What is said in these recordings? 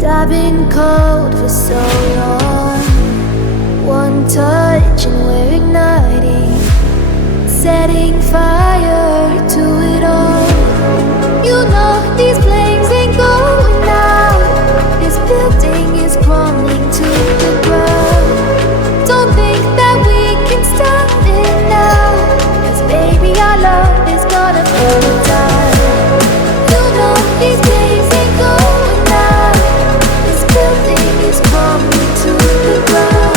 I've been cold for so long. One touch and we're igniting, setting fire to it all. You know these flames ain't going out. This building is crumbling to the ground. Don't think that we can stop it now, 'cause baby our love is gonna burn it down. You know these flames ain't going out. This building is crumbling to the ground.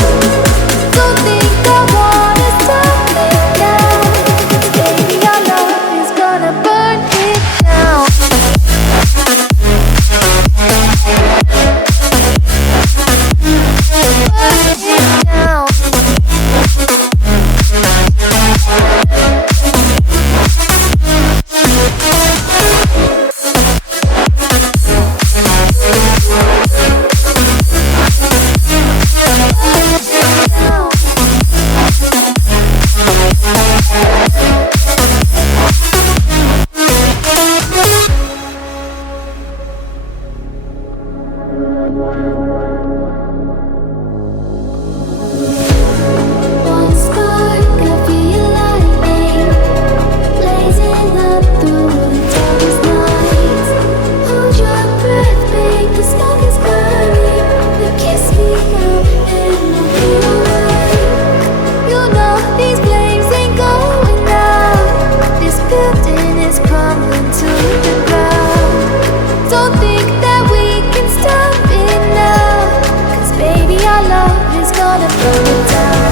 Don't think I wanna stop it now, 'cause baby our love is gonna burn it down. One spark of your lightning, blazing up through the darkest nights. Hold your breath, babe, the smoke is burning. Now kiss me now and I'll be alright. You know these flames ain't going out. This building is crumbling to the ground. Don't think that we can stop it now, 'cause baby our love is gonna burn it down.